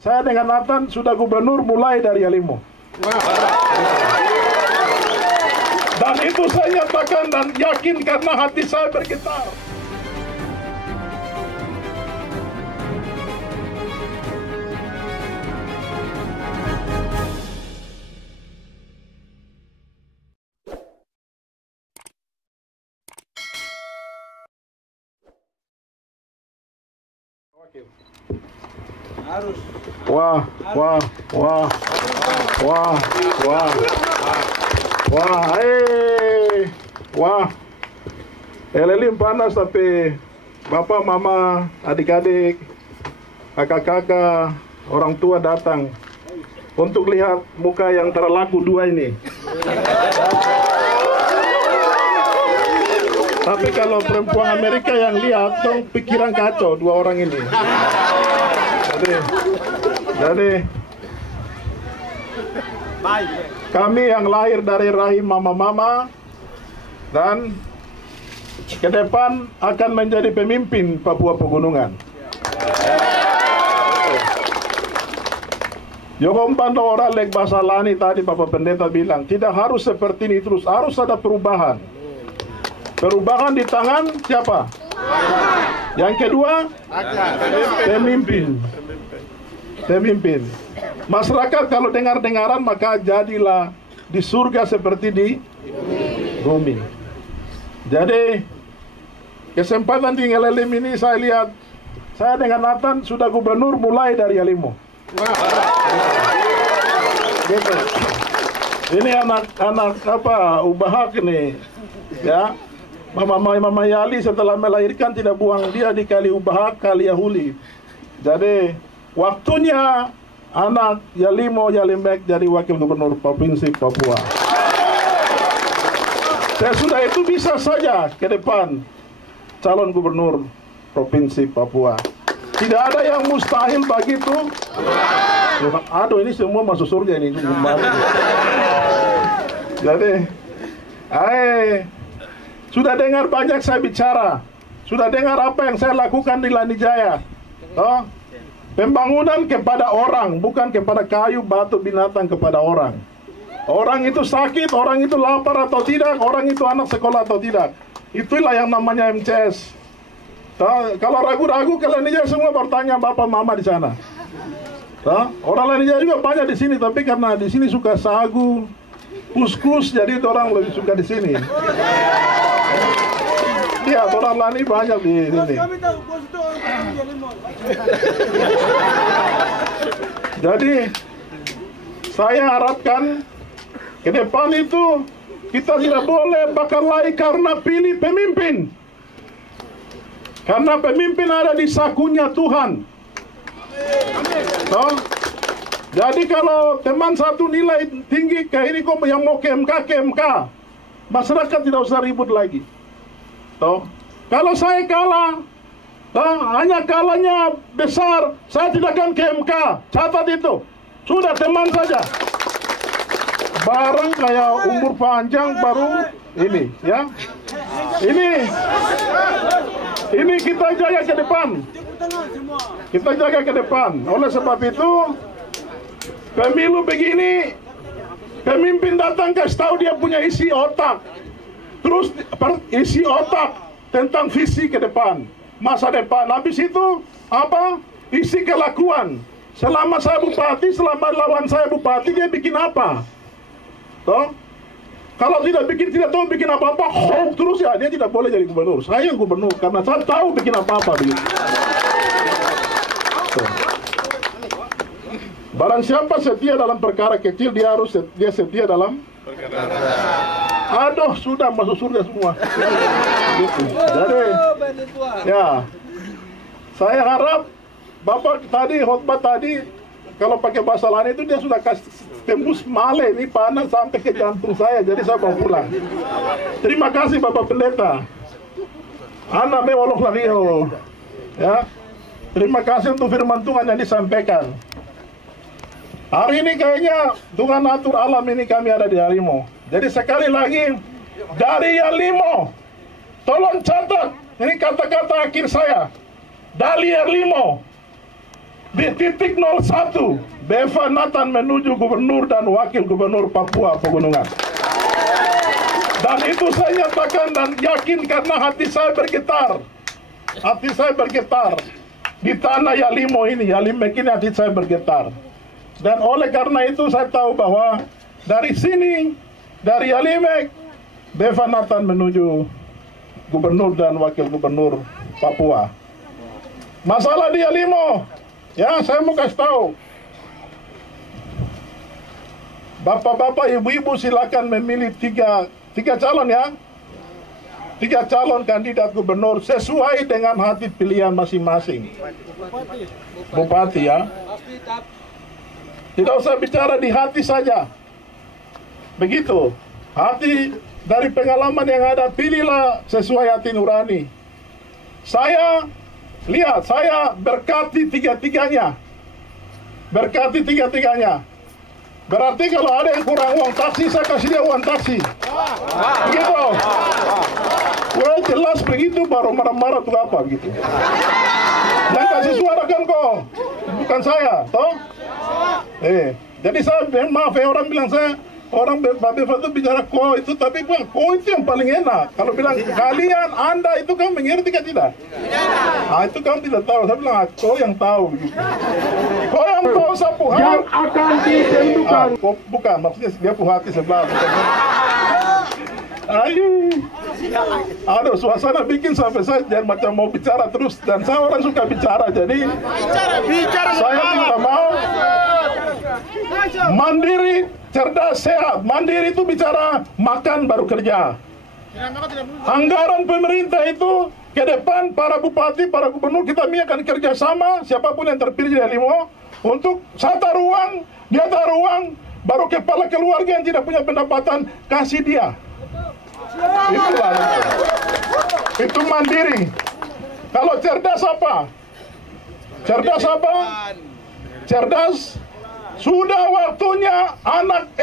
Saya dengan Nathan sudah gubernur mulai dari Yalimo. Dan itu saya nyatakan dan yakin karena hati saya bergetar. Wah, Elelim panas tapi bapak, mama, adik-adik, kakak-kakak, orang tua datang untuk lihat muka yang terlaku dua ini. Tapi kalau perempuan Amerika yang lihat, dong pikiran kacau dua orang ini. Jadi kami yang lahir dari rahim mama-mama dan ke depan akan menjadi pemimpin Papua Pegunungan. Yogom Pando orang Lek Basalani tadi Bapak Pendeta bilang, tidak harus seperti ini terus, harus ada perubahan. Perubahan di tangan siapa? Yang kedua, pemimpin. Masyarakat kalau dengar-dengaran maka jadilah di surga seperti di bumi. Jadi kesempatan di Ngelelim ini saya lihat, saya dengan Nathan sudah gubernur mulai dari Yalimo. Gitu. Ini anak apa Ubahak ini, ya. Mama Yali setelah melahirkan tidak buang dia di Kali Ubahak, Kali Yahuli. Jadi waktunya anak Yalimo Yalimek jadi wakil gubernur Provinsi Papua. Sesudah itu bisa saja ke depan calon gubernur Provinsi Papua. Tidak ada yang mustahil begitu. Aduh, ini semua masuk surga ini. Jadi, sudah dengar banyak saya bicara. Sudah dengar apa yang saya lakukan di Lanijaya. Oh, pembangunan kepada orang, bukan kepada kayu, batu, binatang, kepada orang. Orang itu sakit, orang itu lapar atau tidak, orang itu anak sekolah atau tidak. Itulah yang namanya MCS. Kalau ragu-ragu, kalian aja semua bertanya bapak mama di sana. Orang lain juga banyak di sini, tapi karena di sini suka sagu, kuskus, jadi orang lebih suka di sini. Iya, orang lain banyak di sini. Jadi saya harapkan ke depan itu kita tidak boleh bakal lagi karena pilih pemimpin. Karena pemimpin ada di sakunya Tuhan. Jadi kalau teman satu nilai tinggi kayak ini kok yang mau ke MK, masyarakat tidak usah ribut lagi. Kalau saya kalah, hanya kalahnya besar, saya tidak akan ke MK. Catat itu. Sudah teman saja. Barang kayak umur panjang baru ini, ya. Ini kita jaga ke depan. Kita jaga ke depan. Oleh sebab itu, pemilu begini, pemimpin datang kasih tahu dia punya isi otak. Terus isi otak tentang visi ke depan, masa depan. Habis itu apa? Isi kelakuan. Selama saya bupati, selama lawan saya bupati, dia bikin apa? Kalau tidak tahu bikin apa-apa, terus ya dia tidak boleh jadi gubernur. Saya yang gubernur karena saya tahu bikin apa-apa begitu. Barang siapa setia dalam perkara kecil, dia setia dalam perkara. Aduh, sudah masuk surga semua. Gitu. Jadi, ya, saya harap Bapak tadi khotbah tadi, kalau pakai bahasa lain itu dia sudah kasih tembus male, ini panas sampai ke jantung saya, jadi saya mau pulang. Terima kasih Bapak Pendeta. Ana me woloh laliho. Ya. Terima kasih untuk firman Tuhan yang disampaikan. Hari ini kayaknya Tuhan atur alam ini kami ada di Yalimo. Jadi sekali lagi dari Yalimo, tolong catat ini kata-kata akhir saya. Dari Yalimo, di titik 01, Deva Nathan menuju gubernur dan wakil gubernur Papua Pegunungan. Dan itu saya nyatakan dan yakin karena hati saya bergetar. Hati saya bergetar. Di tanah Yalimo ini, Yalimek ini hati saya bergetar. Dan oleh karena itu saya tahu bahwa dari sini, dari Yalimek, Deva Nathan menuju gubernur dan wakil gubernur Papua. Masalah di Yalimo, ya saya mau kasih tahu. Bapak-bapak, ibu-ibu silakan memilih tiga calon ya. 3 calon kandidat gubernur sesuai dengan hati pilihan masing-masing. Bupati ya. Tidak usah bicara di hati saja. Begitu. Hati dari pengalaman yang ada, pilihlah sesuai hati nurani. Saya lihat, saya berkati tiga-tiganya. Berkati tiga-tiganya. Berarti kalau ada yang kurang uang taksi, saya kasih dia uang taksi. Begitu. Gue jelas begitu, baru marah-marah tuh apa begitu. Yang kasih suara kan kok, bukan saya, toh? Jadi saya maaf ya, orang bilang saya, orang Babe Fatu bicara ko itu, tapi bang, ko itu yang paling enak. Kalau bilang kalian, Anda itu kan mengerti kan tidak? Ah itu kamu tidak tahu. Saya bilang ko yang tahu. Gitu. Ko yang tahu sapu hati. Yang akan ditentukan. Bukan, maksudnya dia punya hati sebelah. Ayo. Aduh, suasana bikin sampai saya jangan macam mau bicara terus, dan saya orang suka bicara, jadi saya tidak mau. Mandiri, cerdas, sehat. Mandiri itu bicara makan baru kerja. Anggaran pemerintah itu ke depan para bupati, para gubernur kita akan kerjasama, siapapun yang terpilih di Yalimo, untuk saya taruh uang, dia taruh uang, baru kepala keluarga yang tidak punya pendapatan kasih dia. Itulah itu mandiri. Kalau cerdas apa? Cerdas apa? Cerdas. Sudah waktunya anak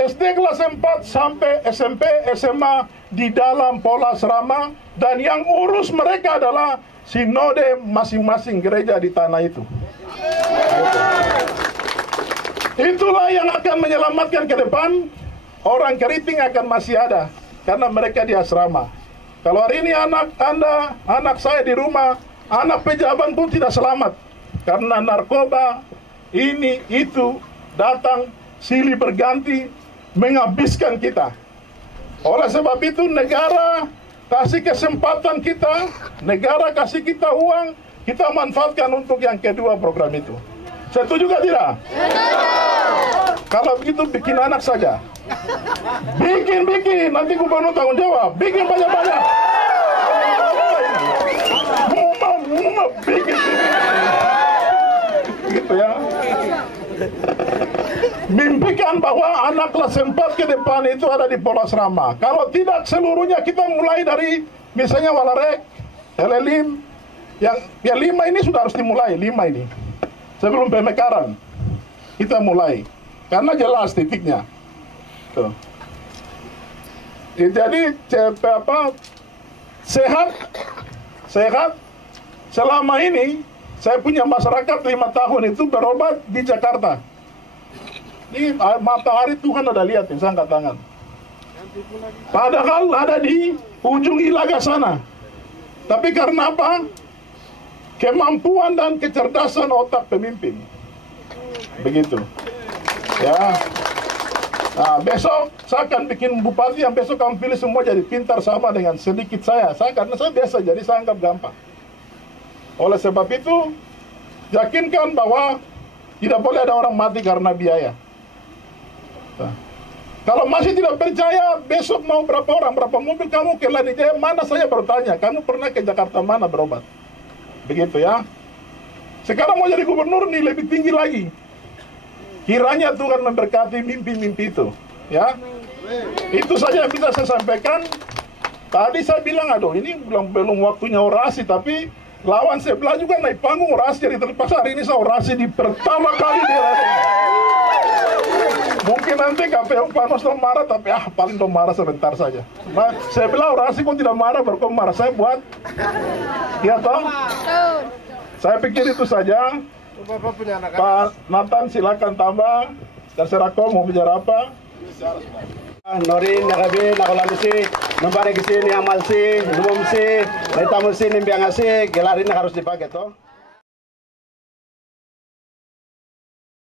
SD kelas 4 sampai SMP, SMA di dalam pola serama, dan yang urus mereka adalah sinode masing-masing gereja di tanah itu. Itulah yang akan menyelamatkan ke depan. Orang keriting akan masih ada karena mereka di asrama. Kalau hari ini anak Anda, anak saya di rumah, anak pejabat pun tidak selamat karena narkoba ini itu datang silih berganti menghabiskan kita. Oleh sebab itu negara kasih kesempatan kita, negara kasih kita uang, kita manfaatkan untuk yang kedua program itu. Setuju gak tidak? Kalau begitu bikin anak saja. Bikin, nanti gubernur tanggung jawab. Bikin banyak-banyak. Bikin. Gitu ya. Mimpikan bahwa anak kelas 4 ke depan itu ada di pola asrama. Kalau tidak seluruhnya kita mulai dari misalnya Walarek, Elelim, yang 5 ini sudah harus dimulai, 5 ini. Sebelum Pemekaran kita mulai. Karena jelas titiknya. Tuh. Jadi sehat. Selama ini saya punya masyarakat 5 tahun itu berobat di Jakarta. Ini matahari Tuhan ada lihat nih, saya angkat tangan. Padahal ada di ujung Ilaga sana. Tapi karena apa? Kemampuan dan kecerdasan otak pemimpin. Begitu. Ya. Nah, besok saya akan bikin bupati yang besok kamu pilih semua jadi pintar sama dengan sedikit saya. Karena saya biasa, jadi saya anggap gampang. Oleh sebab itu, yakinkan bahwa tidak boleh ada orang mati karena biaya. Nah, kalau masih tidak percaya, besok mau berapa orang, berapa mobil kamu ke Lanijaya, mana saya bertanya, kamu pernah ke Jakarta mana berobat? Begitu ya. Sekarang mau jadi gubernur nih lebih tinggi lagi. Kiranya Tuhan memberkati mimpi-mimpi itu, ya. Itu saja yang bisa saya sampaikan. Tadi saya bilang, aduh ini belum waktunya orasi, tapi lawan sebelah juga naik panggung orasi, jadi terpaksa hari ini saya orasi di pertama kali di Mungkin nanti KPU Panos marah, tapi paling marah sebentar saja. Sebelah orasi pun tidak marah, baru marah. Saya buat, ya toh? Saya pikir itu saja. Pak Nathan silakan tambah. Terserah kau mau bicara apa. Norin nagabi nakulanisi numpare kisi ni amalsi numumsi naitamusi nimbiangasi gelarin harus dipakai toh.